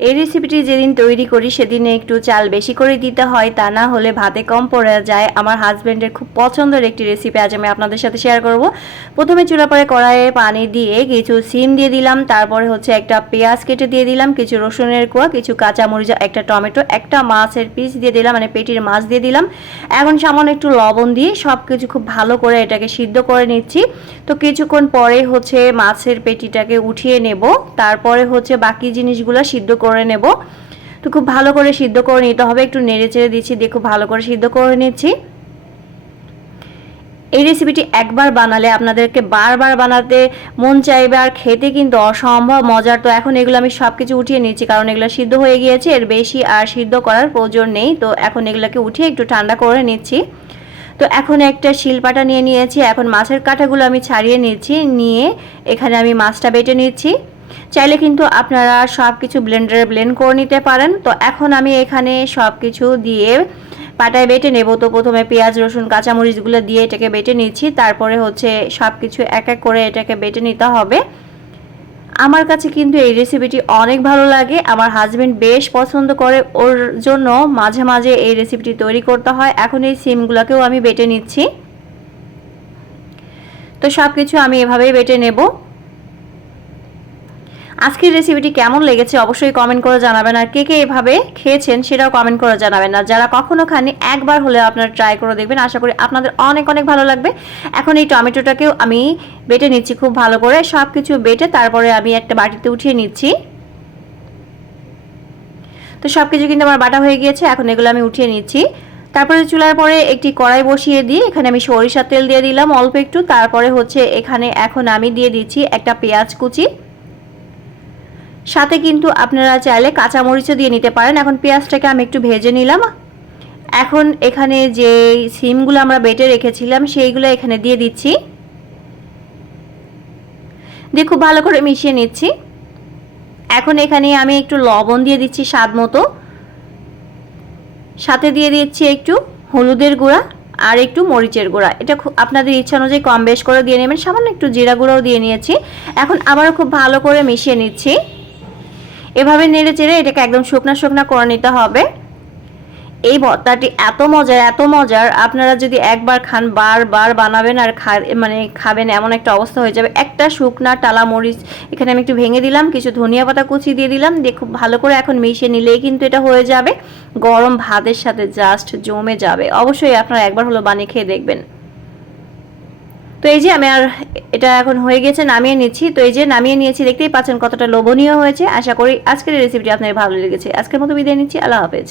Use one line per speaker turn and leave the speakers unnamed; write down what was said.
এই রেসিপিটি যেদিন তৈরি করি, সেদিনে একটু চাল বেশি করে দিতে হয়। তা না হলে ভাতে কম পড়ে যায়। আমার হাজব্যান্ডের খুব পছন্দের একটি রেসিপি আজ আমি আপনাদের সাথে শেয়ার করব। প্রথমে চুলা পরে কড়াইয়ে পানি দিয়ে কিছু সিম দিয়ে দিলাম। তারপরে হচ্ছে একটা পেঁয়াজ কেটে দিয়ে দিলাম, কিছু রসুনের কোয়া, কিছু কাঁচামরিচ, একটা টমেটো, একটা মাছের পিস দিয়ে দিলাম মানে পেটির মাছ দিয়ে দিলাম। এখন সামান্য একটু লবণ দিয়ে সব কিছু খুব ভালো করে এটাকে সিদ্ধ করে নিচ্ছি। তো কিছুক্ষণ পরে হচ্ছে মাছের পেটিটাকে উঠিয়ে নেব। তারপরে হচ্ছে বাকি জিনিসগুলো সিদ্ধ করে নেব। তো খুব ভালো করে সিদ্ধ করে নিতে হবে। একটু নেড়ে চেড়ে দিচ্ছি দিয়ে খুব ভালো করে সিদ্ধ করে নিচ্ছি। এই রেসিপিটি একবার বানালে আপনাদেরকে বারবার বানাতে মন চাইবে আর খেতে কিন্তু অসম্ভব মজার। তো এখন এগুলো আমি সব কিছু উঠিয়ে নিচ্ছি কারণ এগুলো সিদ্ধ হয়ে গিয়েছে। এর বেশি আর সিদ্ধ করার প্রয়োজন নেই। তো এখন এগুলোকে উঠিয়ে একটু ঠান্ডা করে নিচ্ছি। তো এখন একটা শিলপাটা নিয়ে নিয়েছি। এখন মাছের কাঁটাগুলো আমি ছাড়িয়ে নিচ্ছি। নিয়ে এখানে আমি মাছটা বেটে নিচ্ছি। চাইলে কিন্তু আপনারা সব কিছু ব্লেন্ডারে ব্লেন্ড করে নিতে পারেন। তো এখন আমি এখানে সব কিছু দিয়ে পাটায় বেটে নেব। তো প্রথমে পেঁয়াজ, রসুন, কাঁচামরিচগুলো দিয়ে এটাকে বেটে নিচ্ছি। তারপরে হচ্ছে সব কিছু এক এক করে এটাকে বেটে নিতে হবে। আমার কাছে কিন্তু এই রেসিপিটি অনেক ভালো লাগে। আমার হাজবেন্ড বেশ পছন্দ করে। ওর জন্য মাঝে মাঝে এই রেসিপিটি তৈরি করতে হয়। এখন এই সিমগুলোকেও আমি বেটে নিচ্ছি। তো সব কিছু আমি এভাবেই বেটে নেব। আজকের রেসিপিটি কেমন লেগেছে অবশ্যই কমেন্ট করে জানাবেন। আর কে কে এভাবে খেয়েছেন সেটাও কমেন্ট করে জানাবেন। আর যারা কখনো খাননি, একবার হলে আপনারা ট্রাই করে দেখবেন। আশা করি আপনাদের অনেক অনেক ভালো লাগবে। এখন এই টমেটোটাকেও আমি বেটে নিচ্ছি খুব ভালো করে। সব কিছু বেটে তারপরে আমি একটা বাটিতে উঠিয়ে নিচ্ছি। তো সব কিছু কিন্তু আমার বাটা হয়ে গিয়েছে। এখন এগুলো আমি উঠিয়ে নিচ্ছি। তারপরে চুলার পরে একটি কড়াই বসিয়ে দিয়ে এখানে আমি সরিষার তেল দিয়ে দিলাম অল্প একটু। তারপরে হচ্ছে এখানে এখন আমি দিয়ে দিচ্ছি একটা পেঁয়াজ কুচি। সাথে কিন্তু আপনারা চাইলে কাঁচামরিচও দিয়ে নিতে পারেন। এখন পেঁয়াজটাকে আমি একটু ভেজে নিলাম। এখন এখানে যে সিমগুলো আমরা বেটে রেখেছিলাম, সেইগুলো এখানে দিয়ে দিচ্ছি। দিয়ে খুব ভালো করে মিশিয়ে নিচ্ছি। এখন এখানে আমি একটু লবণ দিয়ে দিচ্ছি স্বাদ মতো। সাথে দিয়ে দিচ্ছি একটু হলুদের গুঁড়া আর একটু মরিচের গুঁড়া। এটা আপনাদের ইচ্ছা অনুযায়ী কম বেশ করে দিয়ে নেবেন। সামান্য একটু জিরা গুঁড়াও দিয়ে নিয়েছি। এখন আবারও খুব ভালো করে মিশিয়ে নিচ্ছি। এভাবে নেড়ে চেড়ে এটাকে একদম শুকনা শুকনা করে নিতে হবে। এই ভর্তাটি এত মজার এত মজার, আপনারা যদি একবার খান, বারবার বানাবেন আর খা মানে খাবেন, এমন একটা অবস্থা হয়ে যাবে। একটা শুকনা টালা মরিচ, এখানে আমি একটু ভেঙে দিলাম, কিছু ধনিয়া পাতা কুচি দিয়ে দিলাম, দিয়ে খুব ভালো করে এখন মিশিয়ে নিলেই কিন্তু এটা হয়ে যাবে। গরম ভাতের সাথে জাস্ট জমে যাবে। অবশ্যই আপনারা একবার হলো বানিয়ে খেয়ে দেখবেন। তো এই যে আমি আর এটা এখন হয়ে গেছে, নামিয়ে নিচ্ছি। তো এই যে নামিয়ে নিয়েছি, দেখতেই পাচ্ছেন কতটা লোভনীয় হয়েছে। আশা করি আজকের রেসিপিটি আপনার ভালো লেগেছে। আজকের মতো বিদায় নিচ্ছি, আল্লাহ হাফেজ।